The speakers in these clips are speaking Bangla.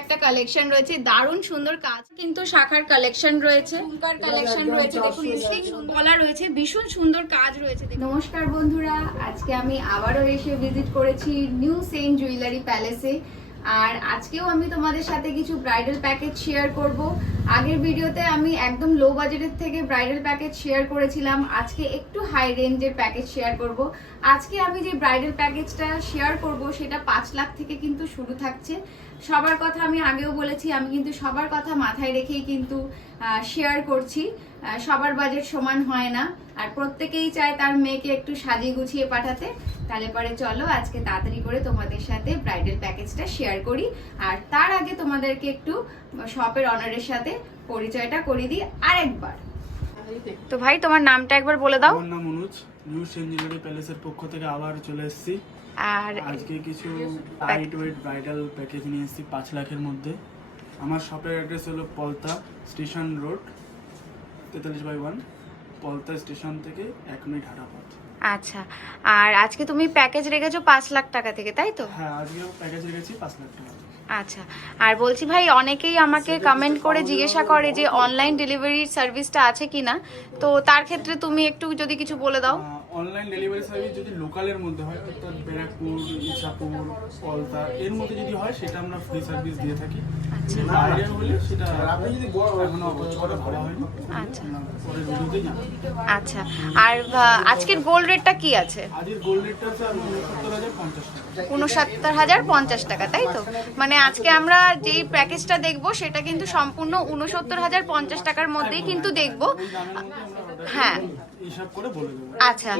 একটা কালেকশন রয়েছে, দারুণ সুন্দর কাজ কিন্তু শাখার কালেকশন রয়েছে, ঝুমকার কালেকশন রয়েছে, দেখুন গলা রয়েছে, ভীষণ সুন্দর কাজ রয়েছে। নমস্কার বন্ধুরা, আজকে আমি আবারও এসে ভিজিট করেছি নিউ সেন্ট জুয়েলারি প্যালেসে। আর আজকেও আমি তোমাদের সাথে কিছু ব্রাইডাল প্যাকেজ শেয়ার করব। আগের ভিডিওতে আমি একদম লো বাজেটের থেকে ব্রাইডাল প্যাকেজ শেয়ার করেছিলাম, আজকে একটু হাই রেঞ্জের প্যাকেজ শেয়ার করব। আজকে আমি যে ব্রাইডাল প্যাকেজটা শেয়ার করব সেটা 5 লাখ থেকে কিন্তু শুরু থাকছে। সবার কথা আমি আগেও বলেছি, আমি কিন্তু সবার কথা মাথায় রেখেই কিন্তু শেয়ার করছি। সবার বাজেট সমান হয় না, আর প্রত্যেকেই চায় তার মেয়েকে একটু সাজিয়ে গুছিয়ে পাঠাতে। তাহলে পরে চলো আজকে তাড়াতাড়ি করে তোমাদের সাথে ব্রাইডাল প্যাকেজটা শেয়ার করি। আর তার আগে তোমাদেরকে একটু শপের অনারের সাথে পরিচয়টা করিয়ে দিই আরেকবার। তো ভাই, তোমার নামটা একবার বলে দাও। আমার নাম অনুজ, নিউ সেন্ট জুয়েলারি প্যালেসের পক্ষ থেকে আবার চলে এসেছি। আর আজকে কিছু লাইট ওয়েট ব্রাইডাল প্যাকেজ নিয়ে এসেছি 5 লাখের মধ্যে। আমার শপের অ্যাড্রেস হলো Palta station road 43/1, Palta station থেকে 1 মিনিট হাঁটা পথ। আচ্ছা, আর আজকে তুমি প্যাকেজ রেখেছো 5 লাখ টাকা থেকে, তাই তো? হ্যাঁ, আজকে প্যাকেজ রেখেছি 5 লাখ টাকা। আচ্ছা, আর বলছি ভাই, অনেকেই আমাকে কমেন্ট করে জিজ্ঞাসা করে যে অনলাইন ডেলিভারি সার্ভিসটা আছে কিনা, তো তার ক্ষেত্রে তুমি একটু যদি কিছু বলে দাও। অনলাইন ডেলিভারি সার্ভিস যদি লোকালের মধ্যে হয়, অর্থাৎ ব্যারাকপুর, ইছাপুর, পলতা এর মধ্যে যদি হয়, সেটা আমরা ফ্রি সার্ভিস দিয়ে থাকি। বাইরে হলে সেটা এখনো অবচরে ভাবা হয়নি। আচ্ছা পরে ভিডিওতে জানাবো। আচ্ছা, আর আজকের গোল্ড রেটটা কি আছে? আজকের গোল্ড রেটটা হচ্ছে 69,050 টাকা। 69,050 টাকা, তাই তো? মানে আজকে আমরা যেই প্যাকেজটা দেখবো সেটা কিন্তু সম্পূর্ণ 69,050 টাকার মধ্যেই কিন্তু দেখবো। হ্যাঁ, হিসাব করে বলে দেবো। আচ্ছা,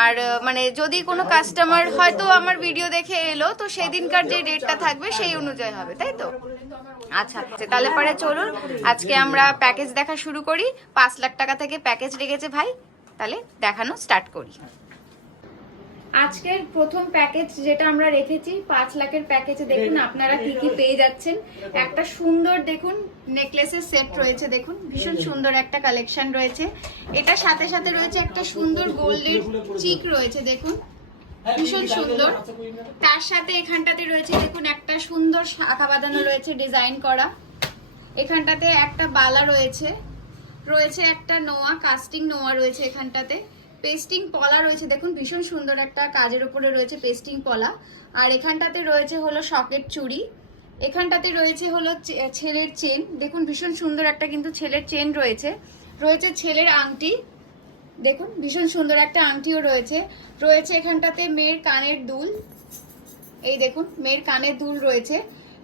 আর মানে যদি কোনো কাস্টমার হয়তো আমার ভিডিও দেখে এলো, তো সেই দিনকার যে রেটটা থাকবে সেই অনুযায়ী হবে, তাই তো? আচ্ছা, তাহলে পরে চলুন আজকে আমরা প্যাকেজ দেখা শুরু করি। 5 লাখ টাকা থেকে প্যাকেজ রেখেছে ভাই, তাহলে দেখানো স্টার্ট করি। আজকের প্রথম প্যাকেজ যেটা আমরা রেখেছি 5 লাখের প্যাকেজে, দেখুন আপনারা কি কি পেয়ে যাচ্ছেন। একটা সুন্দর দেখুন নেকলেসের সেট রয়েছে, দেখুন ভীষণ সুন্দর একটা কালেকশন রয়েছে। এটার সাথে সাথে রয়েছে একটা সুন্দর গোল্ডের চিক রয়েছে, দেখুন ভীষণ সুন্দর। তার সাথে এখানটাতে রয়েছে দেখুন একটা সুন্দর শাখা বাঁধানো রয়েছে ডিজাইন করা। এখানটাতে একটা বালা রয়েছে, রয়েছে একটা নোয়া, কাস্টিং নোয়া রয়েছে এখানটাতে। পেস্টিং পলা রয়েছে, দেখুন ভীষণ সুন্দর একটা কাজের উপরে রয়েছে পেস্টিং পলা। আর এখানটাতে রয়েছে হলো সকেট চুড়ি। এখানটাতে রয়েছে হলো ছেলের চেন, দেখুন ভীষণ সুন্দর একটা কিন্তু ছেলের চেন রয়েছে। রয়েছে ছেলের আংটি, দেখুন ভীষণ সুন্দর একটা আংটিও রয়েছে। রয়েছে এখানটাতে মেয়ের কানের দুল, এই দেখুন মেয়ের কানের দুল রয়েছে।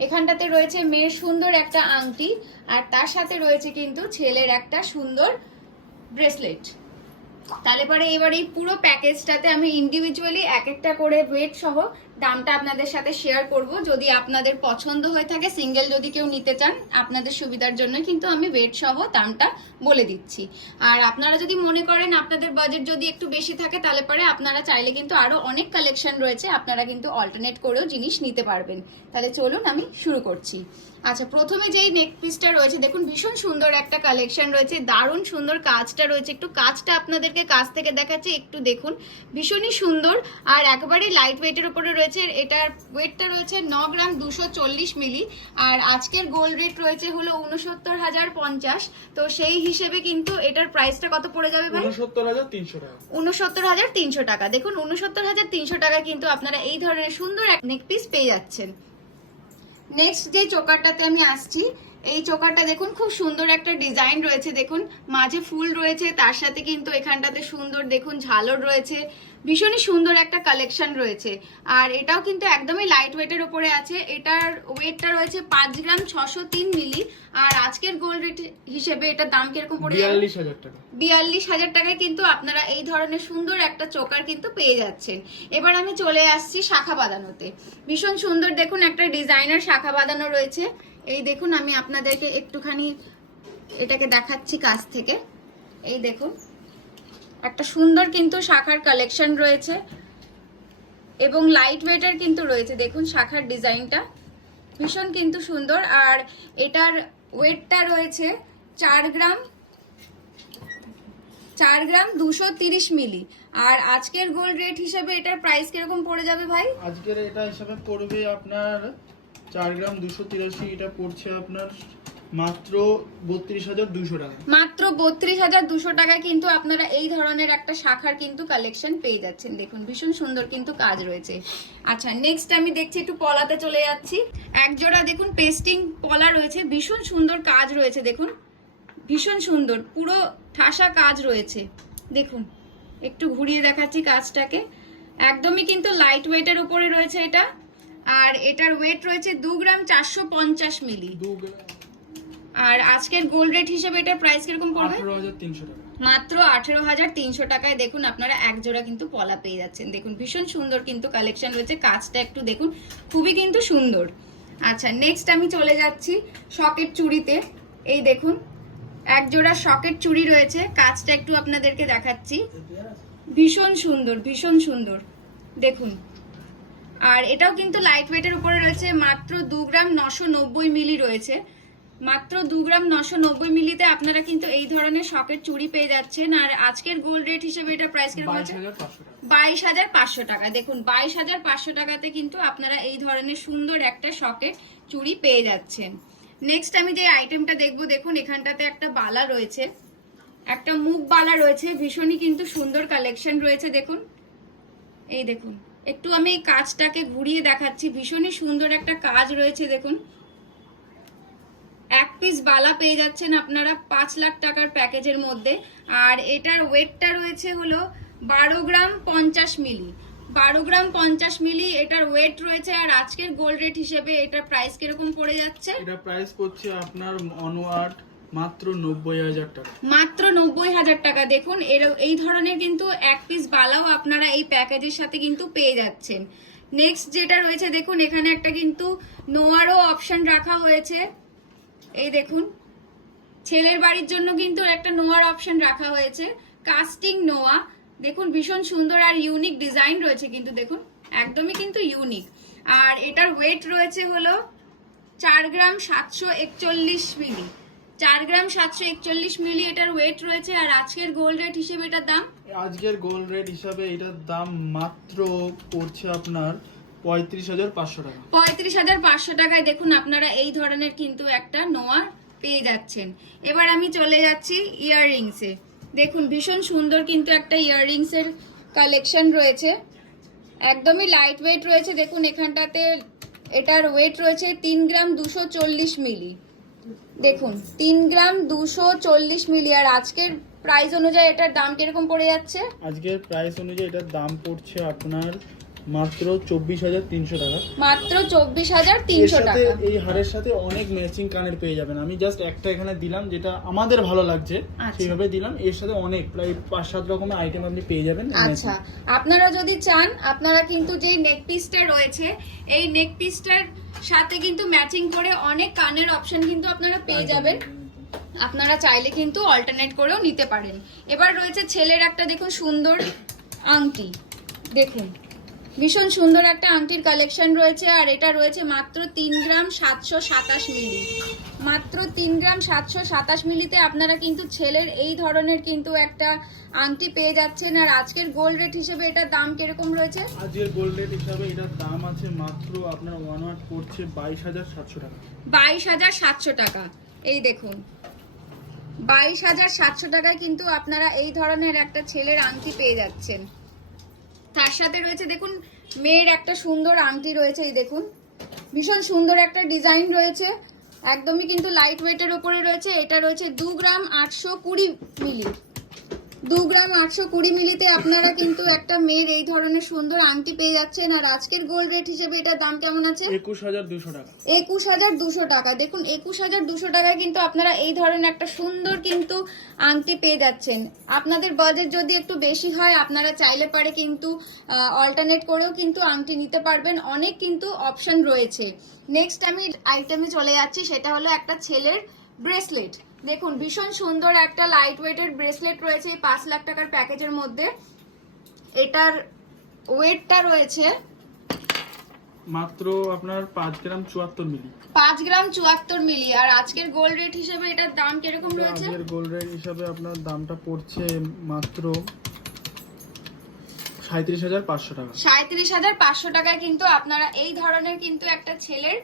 এখানটাতে রয়েছে মেয়ের সুন্দর একটা আংটি, আর তার সাথে রয়েছে কিন্তু ছেলের একটা সুন্দর ব্রেসলেট। তাহলে পরে এবার এই পুরো প্যাকেজটাতে আমি ইন্ডিভিজুয়ালি এক একটা করে ওয়েট সহ দামটা আপনাদের সাথে শেয়ার করব। যদি আপনাদের পছন্দ হয়ে থাকে, সিঙ্গেল যদি কেউ নিতে চান, আপনাদের সুবিধার জন্য কিন্তু আমি ওয়েট সহ দামটা বলে দিচ্ছি। আর আপনারা যদি মনে করেন আপনাদের বাজেট যদি একটু বেশি থাকে, তাহলে পরে আপনারা চাইলে কিন্তু আরো অনেক কালেকশন রয়েছে, আপনারা কিন্তু অল্টারনেট করেও জিনিস নিতে পারবেন। তাহলে চলুন আমি শুরু করছি। আচ্ছা, প্রথমে যেই নেক পিসটা রয়েছে দেখুন ভীষণ সুন্দর একটা কালেকশন রয়েছে, দারুণ সুন্দর কাজটা রয়েছে। একটু কাজটা আপনাদেরকে কাছ থেকে দেখাচ্ছি, একটু দেখুন ভীষণই সুন্দর। আর একেবারে লাইট ওয়েটের উপরে রয়েছে। এটার ওয়েটটা রয়েছে 9 গ্রাম 240 মিলি। আর আজকের গোল্ড রেট রয়েছে হলো 69,050। তো সেই হিসেবে কিন্তু এটার প্রাইসটা কত পড়ে যাবে ভাই? 69,300 টাকা। 69,300 টাকা। দেখুন 69,300 টাকা কিন্তু আপনারা এই ধরনের সুন্দর এক নেক পিস পেয়ে যাচ্ছেন। নেক্সট যে চোকারটাতে আমি আসছি, এই চোকারটা দেখুন খুব সুন্দর একটা ডিজাইন রয়েছে, দেখুন মাঝে ফুল রয়েছে, তার সাথে কিন্তু এখানটাতে সুন্দর দেখুন ঝালর রয়েছে, ভীষণই সুন্দর একটা কালেকশন রয়েছে। আর এটাও কিন্তু একদমই লাইট ওয়েটের উপরে আছে। এটার ওয়েটটা রয়েছে 5 গ্রাম 603 মিলি। আর আজকের গোল্ড রেট হিসেবে এটার দাম কিরকম পড়ে? 42,000 টাকা। 42,000 টাকায় কিন্তু আপনারা এই ধরনের সুন্দর একটা চোকার কিন্তু পেয়ে যাচ্ছেন। এবার আমি চলে আসছি শাখা বাঁধানোতে। ভীষণ সুন্দর দেখুন একটা ডিজাইনার শাখা বাঁধানো রয়েছে। এই দেখুন আমি আপনাদেরকে একটুখানি এটাকে দেখাচ্ছি কাছ থেকে। এই দেখুন একটা সুন্দর কিন্তু শাখার কালেকশন রয়েছে এবং লাইট ওয়েটের কিন্তু রয়েছে, দেখুন শাখার ডিজাইনটা ভীষণ কিন্তু সুন্দর। আর এটার ওয়েটটা রয়েছে 4 গ্রাম 230 মিলি। আর আজকের গোল্ড রেট হিসেবে এটার প্রাইস কিরকম পড়ে যাবে ভাই? আজকের এটা হিসাবে পড়বে আপনার 4 গ্রাম 283, এটা পড়ছে আপনার মাত্র 32,200 টাকা। মাত্র 32,200 টাকায় কিন্তু আপনারা এই ধরনের একটা শাখার কিন্তু কালেকশন পেয়ে যাচ্ছেন। দেখুন ভীষণ সুন্দর কিন্তু কাজ রয়েছে। আচ্ছা নেক্সট আমি দেখছি একটু পলাতে চলে যাচ্ছি। এক জোড়া দেখুন পেস্টিং পলা রয়েছে, ভীষণ সুন্দর কাজ রয়েছে। দেখুন ভীষণ সুন্দর পুরো ঠাসা কাজ রয়েছে। দেখুন একটু ঘুরিয়ে দেখাচ্ছি কাজটাকে, একদমই কিন্তু লাইট ওয়েটের উপরে রয়েছে এটা। আর এটার ওয়েট রয়েছে 2 গ্রাম 450 মিলি। আর আজকের গোল্ড রেট হিসেবে এটার প্রাইস কিরকম পড়বে? 18,300 টাকা। মাত্র 18,300 টাকায় দেখুন আপনারা এক জোড়া কিন্তু পলা পেয়ে যাচ্ছেন। দেখুন ভীষণ সুন্দর কিন্তু কালেকশন রয়েছে, কাজটা একটু দেখুন খুবই কিন্তু সুন্দর। আচ্ছা নেক্সট আমি চলে যাচ্ছি সকেট চুড়িতে। এই দেখুন এক জোড়া সকেট চুড়ি রয়েছে, কাজটা একটু আপনাদেরকে দেখাচ্ছি। ভীষণ সুন্দর ভীষণ সুন্দর দেখুন। আর এটাও কিন্তু লাইট ওয়েটের উপরে রয়েছে, মাত্র 2 গ্রাম 990 মিলি রয়েছে। মাত্র 2 গ্রাম 990 মিলিতে আপনারা কিন্তু এই ধরনের সকেট চুড়ি পেয়ে যাচ্ছেন। আর আজকের গোল্ড রেট হিসেবে এটা প্রাইস কিরকম আছে? 22,500 টাকা। দেখুন 22,500 টাকাতে কিন্তু আপনারা এই ধরনের সুন্দর একটা সকেট চুড়ি পেয়ে যাচ্ছেন। নেক্সট আমি যে আইটেমটা দেখবো, দেখুন এখানটাতে একটা বালা রয়েছে, একটা মুখ বালা রয়েছে, ভীষণই কিন্তু সুন্দর কালেকশন রয়েছে। দেখুন এই দেখুন একটু আমি এই কাজটাকে ঘুরিয়ে দেখাচ্ছি, ভীষণই সুন্দর একটা কাজ রয়েছে। দেখুন এক পিস বালা পেয়ে যাচ্ছেন আপনারা 5 লাখ টাকার প্যাকেজের মধ্যে। আর এটার ওয়েটটা রয়েছে হলো 12 গ্রাম 50 মিলি। 12 গ্রাম 50 মিলি এটার ওয়েট রয়েছে। আর আজকের গোল্ড রেট হিসেবে এটার প্রাইস কিরকম পড়ে যাচ্ছে? এটা প্রাইস পড়ছে আপনার অনওয়ার্ড মাত্র 90,000 টাকা। মাত্র 90,000 টাকা। দেখুন এই ধরনের কিন্তু এক পিস বালাও আপনারা এই প্যাকেজের সাথে কিন্তু পেয়ে যাচ্ছেন। নেক্সট যেটা রয়েছে দেখুন এখানে একটা কিন্তু নোয়ারও অপশন রাখা হয়েছে। এই দেখুন ছেলের বাড়ির জন্য কিন্তু একটা নোয়ার অপশন রাখা হয়েছে, কাস্টিং নোয়া। দেখুন ভীষণ সুন্দর আর ইউনিক ডিজাইন রয়েছে কিন্তু, দেখুন একদমই কিন্তু ইউনিক। আর এটার ওয়েট রয়েছে হলো 4 গ্রাম 741 মিলি। 4 গ্রাম 741 মিলি এটার ওয়েট রয়েছে। আর আজকের গোল্ড রেট হিসেবে এটার দাম, আজকের গোল্ড রেট হিসাবে এটার দাম মাত্র পড়ছে আপনার 35,500 টাকা। 35,500 টাকায় দেখুন আপনারা এই ধরনের কিন্তু একটা নোয়া পেয়ে যাচ্ছেন। এবার আমি চলে যাচ্ছি ইয়াররিংসে। দেখুন ভীষণ সুন্দর কিন্তু একটা ইয়াররিংসের কালেকশন রয়েছে, একদমই লাইট ওয়েট রয়েছে। দেখুন এখানটাতে এটার ওয়েট রয়েছে 3 গ্রাম 240 মিলি। দেখুন 3 গ্রাম 240 মিলি। আর আজকের প্রাইস অনুযায়ী এটার দাম কিরকম পড়ে যাচ্ছে? আজকের প্রাইস অনুযায়ী এটার দাম পড়ছে আপনার মাত্র 24,300 টাকা। মাত্র 24,300 টাকা। এই হারের সাথে অনেক ম্যাচিং কানের পেয়ে যাবেন। আমি জাস্ট একটা এখানে দিলাম যেটা আমাদের ভালো লাগছে সেইভাবে দিলাম। এর সাথে অনেক প্রায় 5-7 রকমের আইটেম আপনি পেয়ে যাবেন। আচ্ছা আপনারা যদি চান আপনারা কিন্তু যে নেক পিসটা রয়েছে এই নেক পিসটার সাথে কিন্তু ম্যাচিং করে অনেক কানের অপশন কিন্তু আপনারা পেয়ে যাবেন। আপনারা চাইলে কিন্তু অল্টারনেট করেও নিতে পারেন। এবার রয়েছে ছেলের একটা দেখুন সুন্দর আংটি। দেখুন ভীষণ সুন্দর একটা আংটির কালেকশন রয়েছে। আর এটা রয়েছে মাত্র 3 গ্রাম 727 মিলি। মাত্র 3 গ্রাম 727 মিলিতে আপনারা কিন্তু ছেলের এই ধরনের কিন্তু একটা আংটি পেয়ে যাচ্ছেন। আর আজকের গোল্ড রেট হিসেবে এটার দাম কিরকম রয়েছে? আজকের গোল্ড রেট হিসাবে এটার দাম আছে মাত্র আপনার ওয়ান ওয়াট পড়ছে 22,700 টাকা। 22,700 টাকা। এই দেখুন 22,700 টাকায় কিন্তু আপনারা এই ধরনের একটা ছেলের আংটি পেয়ে যাচ্ছেন। তার সাথে রয়েছে দেখুন মেয়ের একটা সুন্দর আংটি রয়েছে। এই দেখুন ভীষণ সুন্দর একটা ডিজাইন রয়েছে, একদমই কিন্তু লাইট ওয়েটের উপরে রয়েছে। এটা রয়েছে 2 গ্রাম 820 মিলি। 2 গ্রাম 820 মিলিতে আপনারা কিন্তু একটা মেয়ের এই ধরনের সুন্দর আংটি পেয়ে যাচ্ছেন। আর আজকের গোল্ড রেট হিসেবে এটার দাম কেমন আছে? 21,200 টাকা। 21,200 টাকা। দেখুন 21,200 টাকায় কিন্তু আপনারা এই ধরনের একটা সুন্দর কিন্তু আংটি পেয়ে যাচ্ছেন। আপনাদের বাজেট যদি একটু বেশি হয় আপনারা চাইলে পারে কিন্তু অল্টারনেট করেও কিন্তু আংটি নিতে পারবেন, অনেক কিন্তু অপশন রয়েছে। নেক্সট আমি আইটেমে চলে যাচ্ছি, সেটা হলো একটা ছেলের ব্রেসলেট। দেখুন ভীষণ সুন্দর একটা লাইট ওয়েটের ব্রেসলেট রয়েছে এই 5 লাখ টাকার প্যাকেজের মধ্যে। এটার ওয়েটটা রয়েছে মাত্র আপনার 5 গ্রাম 74 মিলি। 5 গ্রাম 74 মিলি। আর আজকের গোল্ড রেট হিসেবে এটার দাম কিরকম রয়েছে? আজকের গোল্ড রেট হিসাবে আপনার দামটা পড়ছে মাত্র 37,500 টাকা। 37,500 টাকায় কিন্তু আপনারা এই ধরনের কিন্তু একটা ছেলের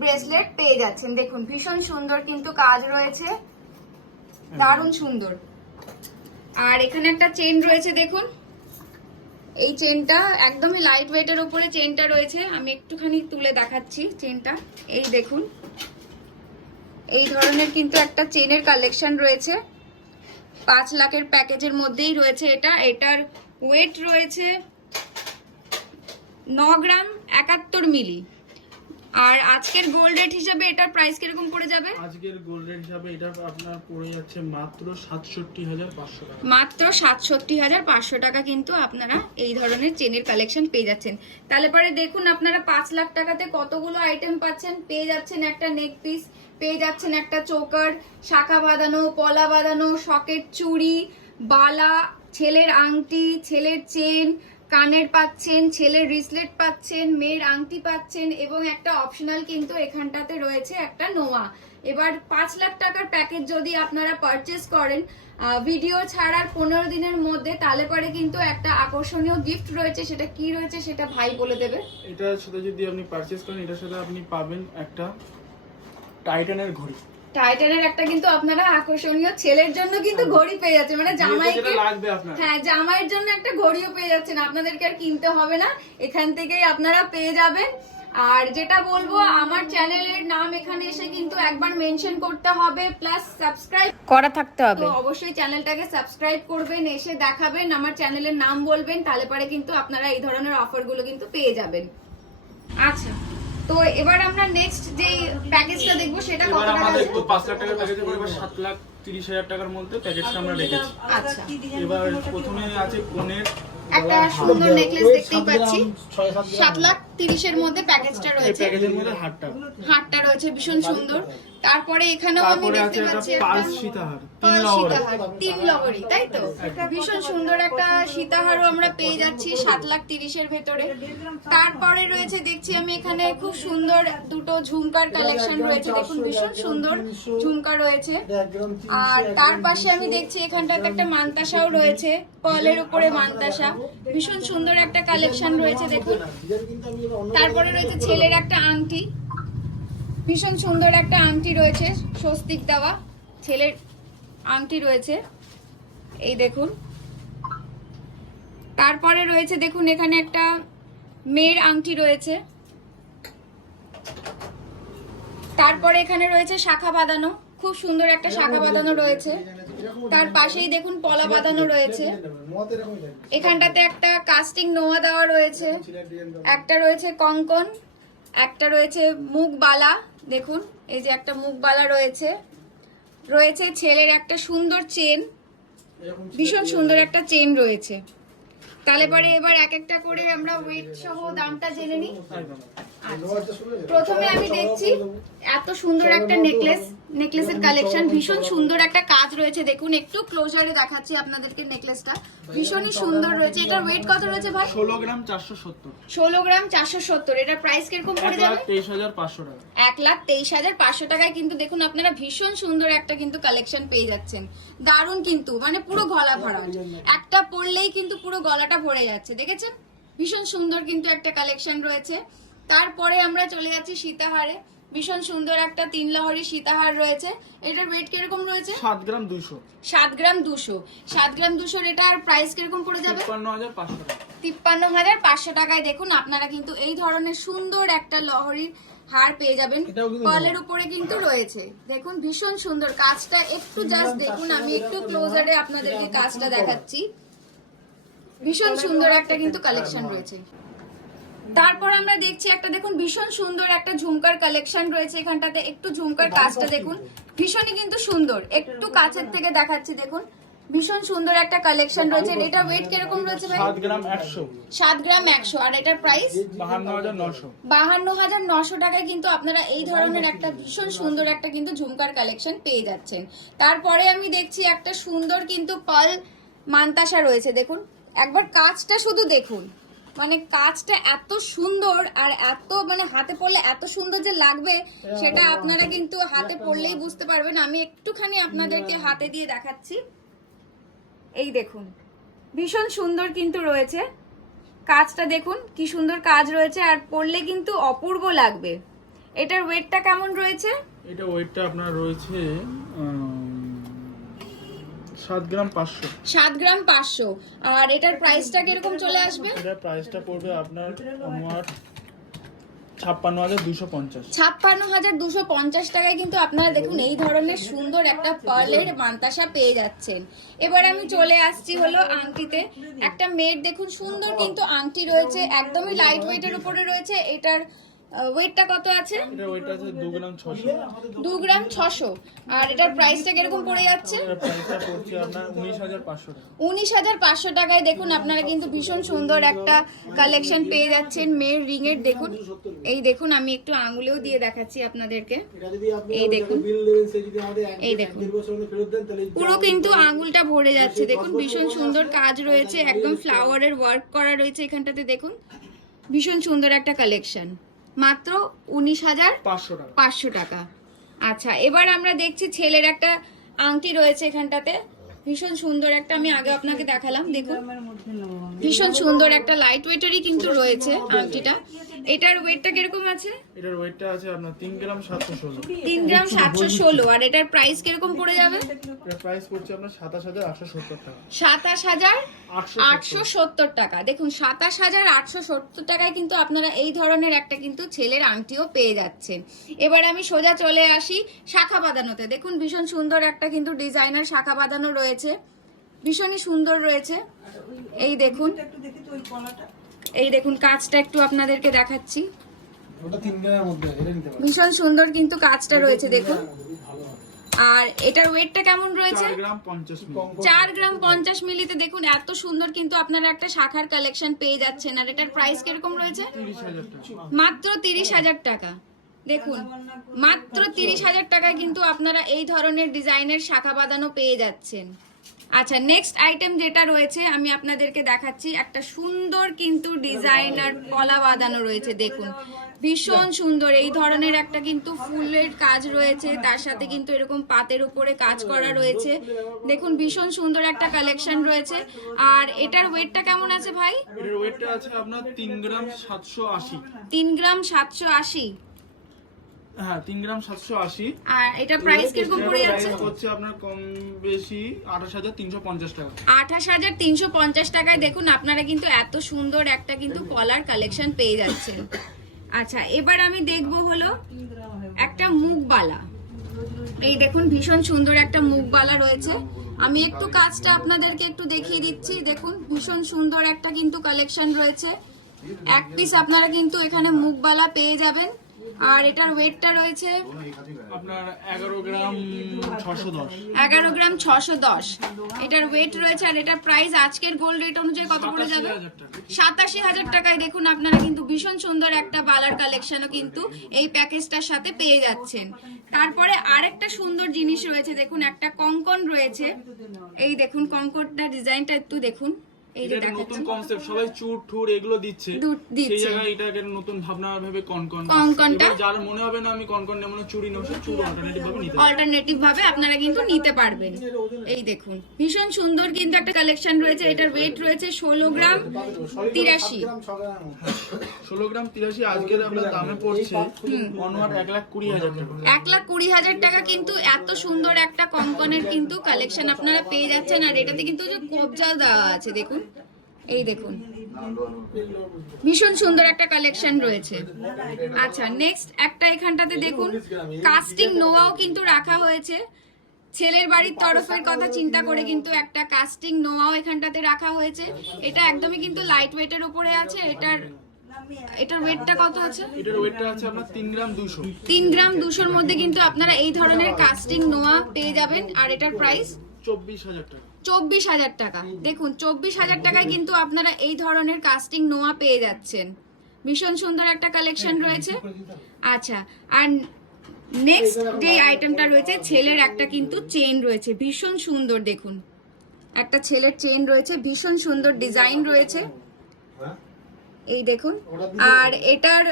ব্রেসলেট পেয়ে যাচ্ছেন। দেখুন ভীষণ সুন্দর কিন্তু কাজ রয়েছে, দারুণ সুন্দর। আর এখানে একটা চেন রয়েছে দেখুন, এই চেনটা একদমই লাইট ওয়েটের উপরে চেনটা রয়েছে। আমি একটুখানি তুলে দেখাচ্ছি চেনটা। এই দেখুন এই ধরনের কিন্তু একটা চেনের কালেকশন রয়েছে, 5 লাখের প্যাকেজের মধ্যেই রয়েছে এটা। এটার ওয়েট রয়েছে 9 গ্রাম 71 মিলি। আর আজকের গোল্ড রেট হিসাবে এটার প্রাইস কিরকম পড়ে যাবে? আজকের গোল্ড রেট হিসাবে এটা আপনার পড়ে যাচ্ছে মাত্র ৬৭,৫০০ টাকা। মাত্র ৬৭,৫০০ টাকা কিন্তু আপনারা এই ধরনের চেনের কালেকশন পেয়ে যাচ্ছেন। তাহলে পরে দেখুন আপনারা 5 লাখ টাকাতে কতগুলো আইটেম পাচ্ছেন। পেয়ে যাচ্ছেন একটা নেক পিস, পেয়ে যাচ্ছেন একটা চোকার, শাখা বাঁধানো, পলা বাঁধানো, সকেট চুড়ি, বালা, ছেলের আংটি, ছেলের চেন, কানের পাচ্ছেন, ছেলের রিসলেট পাচ্ছেন, মেয়ের আংটি পাচ্ছেন এবং একটা অপশনাল কিন্তু এখানটাতে রয়েছে একটা নোয়া। এবার 5 লাখ টাকার প্যাকেজ যদি আপনারা পারচেস করেন ভিডিও ছাড়ার 15 দিনের মধ্যে, তাহলে পরে কিন্তু একটা আকর্ষণীয় গিফট রয়েছে। সেটা কি রয়েছে সেটা ভাই বলে দেবে। এটার সাথে যদি আপনি পারচেস করেন, এটার সাথে আপনি পাবেন একটা টাইটানের ঘড়ি। টাইটানের একটা কিন্তু আপনারা আকর্ষণীয় ছেলের জন্য কিন্তু ঘড়ি পেয়ে যাচ্ছেন, মানে জামাইকে লাগবে আপনার। হ্যাঁ, জামাইয়ের জন্য একটা ঘড়িও পেয়ে যাচ্ছেন। আপনাদেরকে আর কিনতে হবে না, এখান থেকেই আপনারা পেয়ে যাবেন। আর যেটা বলবো, আমার চ্যানেলের নাম এখানে এসে কিন্তু একবার মেনশন করতে হবে, প্লাস সাবস্ক্রাইব করা থাকতে হবে। তো অবশ্যই চ্যানেলটাকে সাবস্ক্রাইব করবেন, এসে দেখাবেন, আমার চ্যানেলের নাম বলবেন, তাহলে পরে কিন্তু আপনারা এই ধরনের অফারগুলো কিন্তু পেয়ে যাবেন। আচ্ছা, তো এবার আমরা নেক্সট যে প্যাকেজটা দেখবো সেটা কত টাকা আছে? 5 লাখ টাকার প্যাকেজে পড়ে 7,30,000 টাকার মধ্যে প্যাকেজটা আমরা রেখেছি। আচ্ছা, এবার প্রথমে আছে কোণের একটা সুন্দর নেকলেস দেখতেই পাচ্ছি, 7,30,000 মধ্যে প্যাকেজটা এই রয়েছে। প্যাকেজের মধ্যে হারটা রয়েছে ভীষণ সুন্দর। তারপরে এখানেও আমি তারপরে দেখতে আছে একটা পাচ্ছি পালস সীতাহার, পার্ল সীতাহার, 3 লহরি, তাই তো? ভীষণ সুন্দর একটা সীতাহারও আমরা পেয়ে যাচ্ছি 7,30,000 ভেতরে। তারপরে রয়েছে দেখছি আমি এখানে খুব সুন্দর দুটো ঝুমকার কালেকশন রয়েছে, দেখুন ভীষণ সুন্দর ঝুমকা রয়েছে। আর তার পাশে আমি দেখছি এখানটাতে একটা মান্তাসাও রয়েছে, পার্লের উপরে মান্তাসা, ভীষণ সুন্দর একটা কালেকশন রয়েছে দেখুন। তারপরে রয়েছে ছেলের একটা আংটি, ভীষণ সুন্দর একটা আংটি রয়েছে, স্বস্তিক দেওয়া ছেলের আংটি রয়েছে, এই দেখুন। তারপরে রয়েছে দেখুন এখানে একটা মেয়ের আংটি রয়েছে। তারপরে এখানে রয়েছে শাখা বাঁধানো, খুব সুন্দর একটা শাখা বাঁধানো রয়েছে। তার পাশেই দেখুন পলা বাঁধানো রয়েছে। এখানটাতে একটা কাস্টিং নোয়া দেওয়া রয়েছে, একটা রয়েছে কঙ্কন, একটা রয়েছে মুখ বালা, দেখুন এই যে একটা মুখ বালা রয়েছে। রয়েছে ছেলের একটা সুন্দর চেন, ভীষণ সুন্দর একটা চেন রয়েছে। তাহলে পরে এবার এক একটা করে আমরা ওয়েট সহ দামটা জেনে নিই। প্রথমে আমি দেখছি এত সুন্দর একটা নেকলেসের কালেকশন, ভীষণ সুন্দর একটা কাজ রয়েছে, দেখুন একটু ক্লোজারে দেখাচ্ছি আপনাদেরকে। নেকলেসটা ভীষণই সুন্দর রয়েছে। এটার ওয়েট কত রয়েছে ভাই? 16 গ্রাম 470। 16 গ্রাম 470। এটার প্রাইস কিরকম পড়ে যাবে? 1,23,500 টাকা। 1,23,500 টাকায় কিন্তু দেখুন আপনারা ভীষণ সুন্দর একটা কিন্তু কালেকশন পেয়ে যাচ্ছেন। দারুণ কিন্তু, মানে পুরো গলা ভরা, একটা পরলেই কিন্তু পুরো গলাটা ভরে যাচ্ছে, দেখেছেন? ভীষণ সুন্দর কিন্তু একটা কালেকশন রয়েছে। তারপরে আমরা চলে যাচ্ছি সীতাহারে, ভীষণ সুন্দর একটা 3 লহরি সীতাহার রয়েছে। এটার ওয়েট কিরকম রয়েছে? 7 গ্রাম 200। 7 গ্রাম 200। 7 গ্রাম 200 এটার প্রাইস কিরকম পড়ে যাবে? 53,500 টাকা। 53,500 টাকায় দেখুন আপনারা কিন্তু এই ধরনের সুন্দর একটা লহরির হার পেয়ে যাবেন। পার্লের উপরে কিন্তু রয়েছে, দেখুন ভীষণ সুন্দর কাজটা। একটু জাস্ট দেখুন, আমি একটু ক্লোজারে আপনাদেরকে কাজটা দেখাচ্ছি। ভীষণ সুন্দর একটা কিন্তু কালেকশন রয়েছে। তারপর আমরা দেখছি একটা, দেখুন ভীষণ সুন্দর একটা ঝুমকার কালেকশন রয়েছে এখানটাতে। একটু ঝুমকার কাজটা দেখুন, ভীষণই কিন্তু সুন্দর। একটু কাছের থেকে দেখাচ্ছি, দেখুন ভীষণ সুন্দর একটা কালেকশন রয়েছে। এটা ওয়েট কিরকম রয়েছে ভাই? 7 গ্রাম 100। 7 গ্রাম 100। আর এটার প্রাইস 52,900। 52,900 টাকায় কিন্তু আপনারা এই ধরনের একটা ভীষণ সুন্দর একটা কিন্তু ঝুমকার কালেকশন পেয়ে যাচ্ছেন। তারপরে আমি দেখছি একটা সুন্দর কিন্তু পার্ল মান্তাসা রয়েছে, দেখুন একবার কাজটা শুধু দেখুন, মানে কাজটা এত সুন্দর আর এত মানে হাতে পড়লে এত সুন্দর যে লাগবে সেটা আপনারা কিন্তু হাতে পড়লেই বুঝতে পারবেন। আমি একটুখানি আপনাদেরকে হাতে দিয়ে দেখাচ্ছি, এই দেখুন ভীষণ সুন্দর কিন্তু রয়েছে কাজটা, দেখুন কি সুন্দর কাজ রয়েছে, আর পরলে কিন্তু অপূর্ব লাগবে। এটার ওয়েটটা কেমন রয়েছে? এটা ওয়েটটা আপনার রয়েছে 7 গ্রাম 500। 7 গ্রাম 500। আর এটার প্রাইসটা কিরকম চলে আসবে? এটার প্রাইসটা পড়বে আপনার আমার 56,250। 56,250 টাকায় কিন্তু আপনারা দেখুন এই ধরনের সুন্দর একটা পার্লের মান্তাসা পেয়ে যাচ্ছেন। এবার আমি চলে আসছি হলো আংটিতে। একটা মেয়ের দেখুন সুন্দর কিন্তু আংটি রয়েছে, একদমই লাইট ওয়েটের উপরে রয়েছে। এটার ওয়েটটা কত আছে? এটার ওয়েট আছে 2 গ্রাম 600। 2 গ্রাম 600। আর এটার প্রাইসটা কিরকম পড়ে যাচ্ছে? এটার প্রাইসটা পড়ছে আপনার 19,500 টাকা। 19,500 টাকায় দেখুন আপনারা কিন্তু ভীষণ সুন্দর একটা কালেকশন পেয়ে যাচ্ছেন মেয়ের রিং এর। দেখুন এই দেখুন, আমি একটু আঙুলেও দিয়ে দেখাচ্ছি আপনাদেরকে। এই দেখুন, এই দেখুন পুরো কিন্তু আঙুলটা ভরে যাচ্ছে। দেখুন ভীষণ সুন্দর কাজ রয়েছে, একদম ফ্লাওয়ারের ওয়ার্ক করা রয়েছে এখানটাতে। দেখুন ভীষণ সুন্দর একটা কালেকশন, মাত্র 19,500 টাকা। আচ্ছা, এবার আমরা দেখছি ছেলের একটা আংটি রয়েছে এখানটাতে, ভীষণ সুন্দর একটা, আমি আগে আপনাকে দেখালাম। দেখুন ভীষণ সুন্দর একটা লাইট ওয়েটেরই কিন্তু রয়েছে আংটিটা। এটার ওয়েটটা কিরকম আছে? এটার ওয়েটটা আছে আপনার 3 গ্রাম 716। 3 গ্রাম 716। আর এটার প্রাইস কিরকম পড়ে যাবে? এটার প্রাইস পড়ছে আপনার 27,870 টাকা। 27,870 টাকা। দেখুন 27,870 টাকায় কিন্তু আপনারা এই ধরনের একটা কিন্তু ছেলের আংটিও পেয়ে যাচ্ছেন। এবার আমি সোজা চলে আসি শাখা বাঁধানোতে। দেখুন ভীষণ সুন্দর একটা কিন্তু ডিজাইনার শাখা বাঁধানো রয়েছে, ভীষণই সুন্দর রয়েছে। এই দেখুন, এই দেখুন কাজটা একটু আপনাদেরকে দেখাচ্ছি, ভীষণ সুন্দর কিন্তু কাজটা রয়েছে দেখুন। আর এটার ওয়েটটা কেমন রয়েছে? 4 গ্রাম 50 মিলি। 4 গ্রাম 50 মিলিতে দেখুন এত সুন্দর কিন্তু আপনারা একটা শাখার কালেকশন পেয়ে যাচ্ছেন। আর এটার প্রাইস কিরকম রয়েছে? 30,000 টাকা। মাত্র 30,000 টাকা। দেখুন মাত্র 30,000 টাকায় কিন্তু আপনারা এই ধরনের ডিজাইনের শাখা বাঁধানো পেয়ে যাচ্ছেন। আচ্ছা, নেক্সট আইটেম যেটা রয়েছে আমি আপনাদেরকে দেখাচ্ছি, একটা সুন্দর কিন্তু ডিজাইনার পলা বাঁধানো রয়েছে। দেখুন ভীষণ সুন্দর এই ধরনের একটা কিন্তু ফুলের কাজ রয়েছে, তার সাথে কিন্তু এরকম পাতের উপরে কাজ করা রয়েছে। দেখুন ভীষণ সুন্দর একটা কালেকশন রয়েছে। আর এটার ওয়েটটা কেমন আছে ভাই? এটার ওয়েটটা আছে আপনার 3 গ্রাম 780। 3 গ্রাম 780। হ্যাঁ, 3 গ্রাম 780। আর এটা প্রাইস কিরকম পড়ে যাচ্ছে? প্রাইস হচ্ছে আপনার কম বেশি 28,350 টাকা। 28,350 টাকায় দেখুন আপনারা কিন্তু এত সুন্দর একটা কিন্তু পলার কালেকশন পেয়ে যাচ্ছেন। আচ্ছা, এবার আমি দেখবো হলো একটা মুখবালা। এই দেখুন ভীষণ সুন্দর একটা মুখবালা রয়েছে, আমি একটু কাজটা আপনাদেরকে একটু দেখিয়ে দিচ্ছি। দেখুন ভীষণ সুন্দর একটা কিন্তু কালেকশন রয়েছে, এক পিস আপনারা কিন্তু এখানে মুখবালা পেয়ে যাবেন। আর এটার ওয়েটটা রয়েছে আপনার 11 গ্রাম 610। 11 গ্রাম 610 এটার ওয়েট রয়েছে। আর এটার প্রাইস আজকের গোল্ড রেট অনুযায়ী কত পড়ে যাবে? 87,000 টাকায় দেখুন আপনারা কিন্তু ভীষণ সুন্দর একটা বালার কালেকশনও কিন্তু এই প্যাকেজটার সাথে পেয়ে যাচ্ছেন। তারপরে আরেকটা সুন্দর জিনিস রয়েছে, দেখুন একটা কঙ্কন রয়েছে। এই দেখুন কঙ্কনটা ডিজাইনটা একটু দেখুন, এই যে এটা নতুন দেখাচ্ছি কনসেপ্ট, সবাই চুর ঠুর এগুলো দিচ্ছে, সেই জায়গায় এটাকে নতুন ভাবনা ভাবে কনকনটা যার মনে হবে না আমি কনকন নেব না, চুরি নেব, সে চুর অল্টারনেটিভ ভাবে নিতে পারবে। অল্টারনেটিভ ভাবে আপনারা কিন্তু নিতে পারবেন। এই দেখুন ভীষণ সুন্দর কিন্তু একটা কালেকশন রয়েছে। এটার ওয়েট রয়েছে 16 গ্রাম 83। 16 গ্রাম 83 আজকের আপনার দামে পড়ছে অনওয়ার্ড 1,20,000 টাকা। 1,20,000 টাকা কিন্তু এত সুন্দর একটা কঙ্কনের কিন্তু কালেকশন আপনারা পেয়ে যাচ্ছেন। আর এটাতে কিন্তু যে কবজা দেওয়া আছে দেখুন, এই দেখুন ভীষণ সুন্দর একটা কালেকশন রয়েছে। আচ্ছা, নেক্সট একটা এখানটাতে দেখুন কাস্টিং নোয়াও কিন্তু রাখা হয়েছে। ছেলের বাড়ির তরফের কথা চিন্তা করে কিন্তু একটা কাস্টিং নোয়াও এখানটাতে রাখা হয়েছে। এটা একদমই কিন্তু লাইট ওয়েটের উপরে আছে। এটার ওয়েটটা কত আছে? এটার ওয়েটটা আছে আপনার 3 গ্রাম 200। 3 গ্রাম 200-র মধ্যে কিন্তু আপনারা এই ধরনের কাস্টিং নোয়া পেয়ে যাবেন। আর এটার প্রাইস 24,000 টাকা। 24,000 টাকা। দেখুন 24,000 টাকায় কিন্তু আপনারা এই ধরনের কাস্টিং নোয়া পেয়ে যাচ্ছেন। ভীষণ সুন্দর একটা কালেকশন রয়েছে। আচ্ছা, আর নেক্সট যে আইটেমটা রয়েছে ছেলের একটা কিন্তু চেন রয়েছে, ভীষণ সুন্দর। দেখুন একটা ছেলের চেন রয়েছে, ভীষণ সুন্দর ডিজাইন রয়েছে, এই দেখুন। আর এটার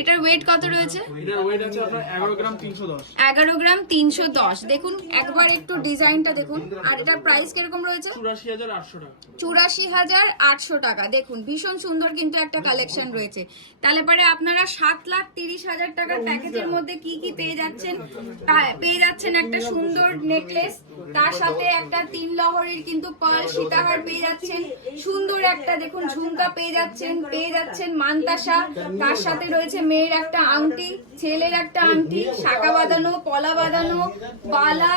এটার ওয়েট কত রয়েছে? এটার ওয়েট আছে আপনার 11 গ্রাম 310। 11 গ্রাম 310। দেখুন একবার একটু ডিজাইনটা দেখুন। আর এটার প্রাইস কিরকম রয়েছে? 84,800 টাকা। 84,800 টাকা। দেখুন ভীষণ সুন্দর কিন্তু একটা কালেকশন রয়েছে। তাহলে পরে আপনারা 7,30,000 টাকার প্যাকেজের মধ্যে কি কি পেয়ে যাচ্ছেন? পেয়ে যাচ্ছেন একটা সুন্দর নেকলেস, তার সাথে একটা 3 লহরীর কিন্তু পার্ল সীতাহার পেয়ে যাচ্ছেন, সুন্দর একটা দেখুন ঝুমকা পেয়ে যাচ্ছেন মানতাসা, তার সাথে রয়েছে মেয়ের একটা আংটি, ছেলের একটা আংটি, শাঁখা বাঁধানো, পলা বাঁধানো, বালা,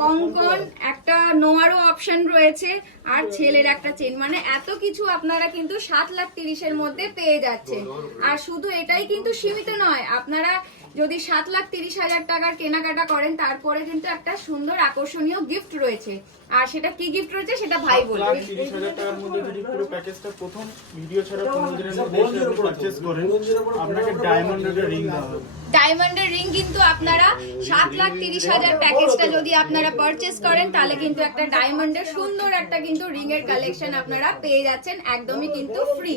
কঙ্কন, একটা নোয়ারও অপশন রয়েছে, আর ছেলের একটা চেন। মানে এত কিছু আপনারা কিন্তু 7,30,000 মধ্যে পেয়ে যাচ্ছেন। আর শুধু এটাই কিন্তু সীমিত নয়, আপনারা যদি 7,30,000 টাকার কেনাকাটা করেন তারপরে কিন্তু একটা সুন্দর আকর্ষণীয় গিফট রয়েছে। আর সেটা কি গিফট রয়েছে সেটা ভাই বলবে। 7,30,000 টাকার মধ্যে যদি পুরো প্যাকেজটা প্রথম ভিডিও ছাড়া 15 দিনের মধ্যে পারচেজ করেন, আপনাকে ডায়মন্ডের রিং দেওয়া হবে। ডায়মন্ডের রিং কিন্তু আপনারা 7,30,000 প্যাকেজটা যদি আপনারা পারচেজ করেন তাহলে কিন্তু একটা ডায়মন্ডের সুন্দর একটা কিন্তু রিং এর কালেকশন আপনারা পেয়ে যাচ্ছেন একদমই কিন্তু ফ্রি।